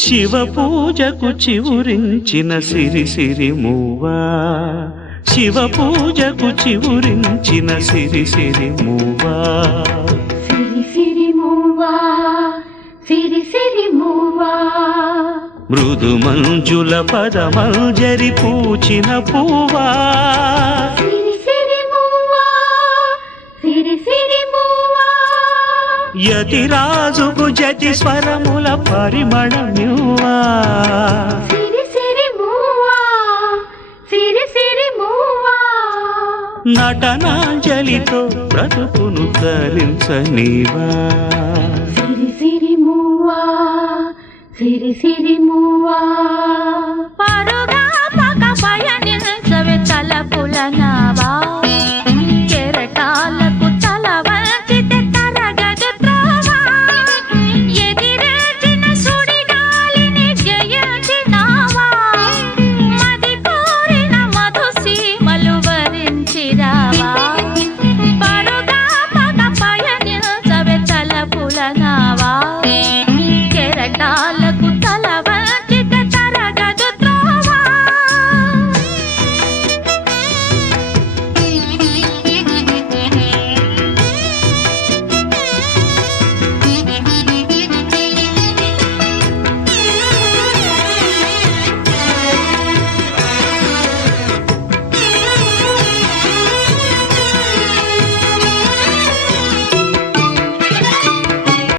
శివ పూజకు చివురించిన సిరి సిరి మూవా, శివ పూజకు చివురించిన సిరి సిరి మూవా, సిరి సిరి మూవా, సిరి సిరి మూవా, మృదు మంజుల పదమంజరి పూచిన పూవా, సిరి సిరి మూవా, సిరి సిరి మూవా, యతిరాజుకు జతి స్వరముల పరిమళమ్యువా, సిరి సిరి మూవా, సిరి సిరి మూవా, నటనాంజలితో బ్రతుకును తరించనీవా, సిరి సిరి మూవా, సిరి సిరి మూవా.